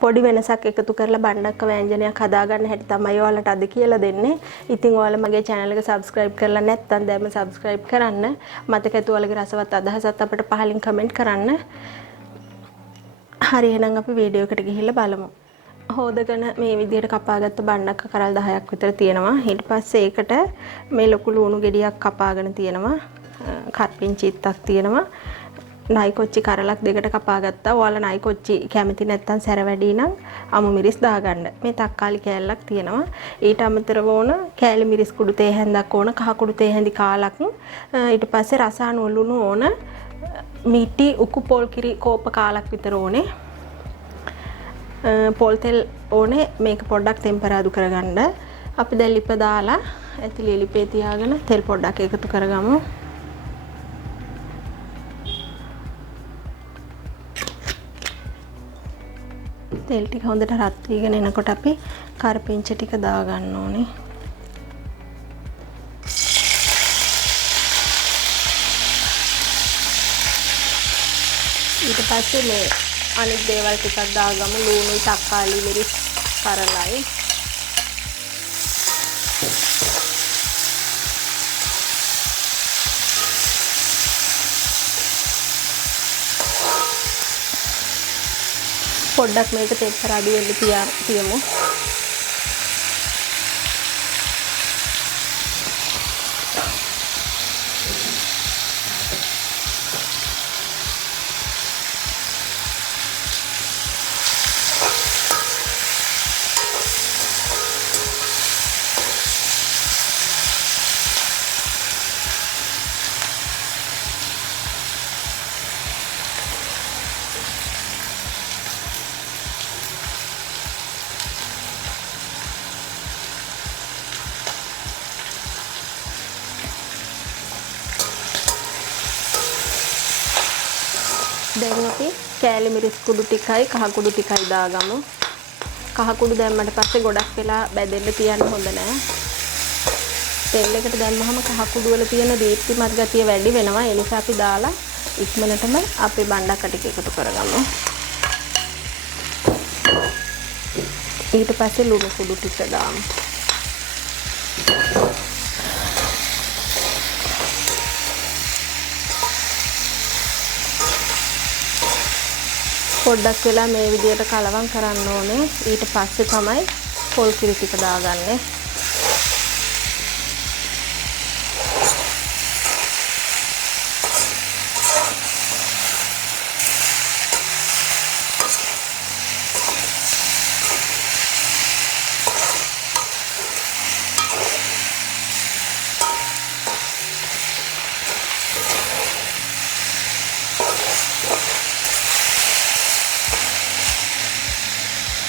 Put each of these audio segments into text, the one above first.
පොඩි වෙනසක් එකතු කරලා බණ්ඩක්ක ව්‍යංජනයක් හදාගන්න හැටි තමයි ඔයාලට අද කියලා දෙන්නේ. ඉතින් ඔයාලා මගේ channel එක subscribe කරලා නැත්නම් දැන්ම subscribe කරන්න. මතක ඇතු ඔයාලගේ රසවත් අදහසත් අපිට පහලින් comment කරන්න. හරි එහෙනම් අපි වීඩියෝ එකට ගිහිල්ලා බලමු. හොදගෙන මේ විදිහට කපාගත්ත බණ්ඩක්ක කරල් 10ක් විතර තියෙනවා. ඊට පස්සේ ඒකට මේ ලොකු ලුණු ගෙඩියක් කපාගෙන තියෙනවා. කරපිංචිත්තක් තියෙනවා. නයි කොච්චි කරලක් දෙකට කපා ගත්තා. ඔයාලා නයි කොච්චි කැමති නැත්නම් සැර වැඩි නම් අමු මිරිස් දාගන්න. මේ තක්කාලි කෑල්ලක් තියෙනවා. ඊට අමතරව ඕන කෑලි මිරිස් කුඩු තේ හැන්දක් ඕන, කහ කුඩු තේ හැඳි කාලක්. ඊට පස්සේ රසායන ලුණු ඕන. මිටි උකු පොල් කිරි කෝප කාලක් විතර ඕනේ. පොල් තෙල් ඕනේ. මේක පොඩ්ඩක් ටෙම්පරාදු කරගන්න. අපි දැන් ලිප දාලා ඇතිලි ලිපේ තියාගෙන තෙල් පොඩ්ඩක් එකතු කරගමු. තෙල් ටික හොඳට රත් වීගෙන එනකොට අපි කරපිංච ටික දා ගන්න ඕනේ. ඊට පස්සේ මේ අනිත් දේවල් ටිකක් දාගමු. ලුණුයි, තක්කාලි, මිරිස්, කරලයි. පොඩ්ඩක් මේක ටෙම්පරාදු වෙන්න තියමු. දැන් අපි කෑලි මිරිස් කුඩු ටිකයි කහ කුඩු ටිකයි දාගමු. කහ කුඩු දැම්මට පස්සේ ගොඩක් වෙලා බැදෙන්න තියන්න හොඳ නැහැ. තෙල් එකට දැම්මහම කහ කුඩු වල තියෙන දීප්තිමත් ගතිය වැඩි වෙනවා. ඒ නිසා අපි දාලා ඉක්මනටම අපේ බණ්ඩක්ක ටික එකතු කරගමු. ඊට පස්සේ ලුණු කුඩු ටික දාමු. පොඩ්ඩක් වෙලා මේ විදිහට කලවම් කරන්න ඕනේ. ඊට පස්සේ තමයි පොල් කිරි ටික දාගන්නේ.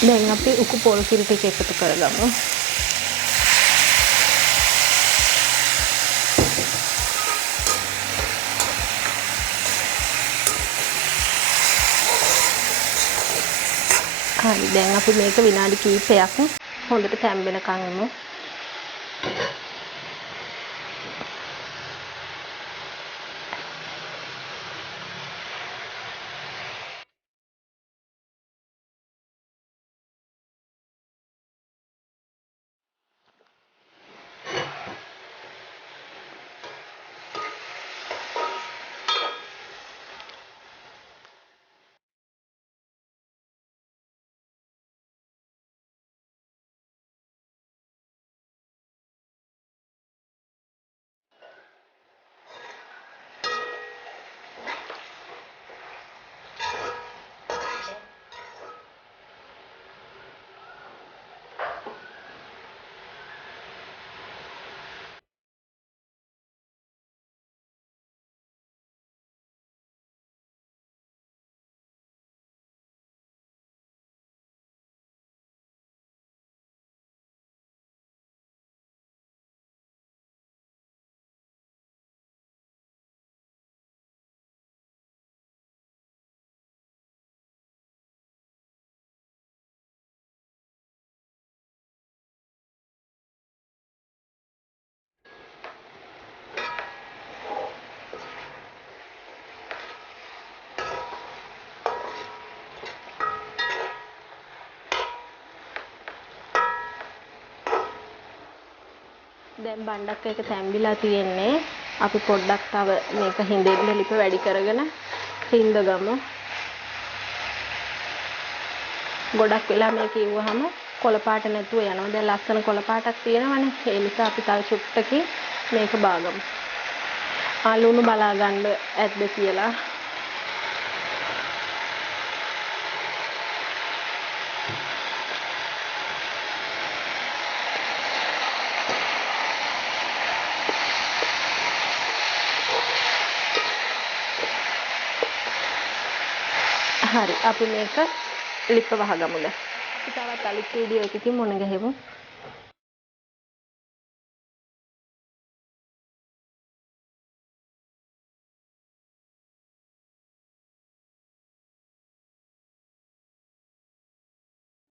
දැන් අපි උකු පොල් කිරි ටික එකතු කරගමු. හරි දැන් අපි මේක විනාඩි කිහිපයක් හොඳට තැම්බෙනකන් යමු. දැන් බණ්ඩක්ක එක තැම්බිලා තියෙන්නේ. අපි පොඩ්ඩක් තව මේක හිඳෙන්න ලිප වැඩි කරගෙන හිඳගමු. ගොඩක් වෙලා මේක ඉවුවහම කොළ පාට නැතුව යනවා. දැන් ලස්සන කොළ පාටක් තියෙනවනේ. ඒ නිසා අපි තව චුට්ටකින් මේක බාගමු. ලුණු බලා ගන්න ඇද්ද කියලා. හරි අපි මේක ලිප වහගමුද. අපි තවත් අලුත් වීඩියෝ එකකින් මුණ ගැහෙමු.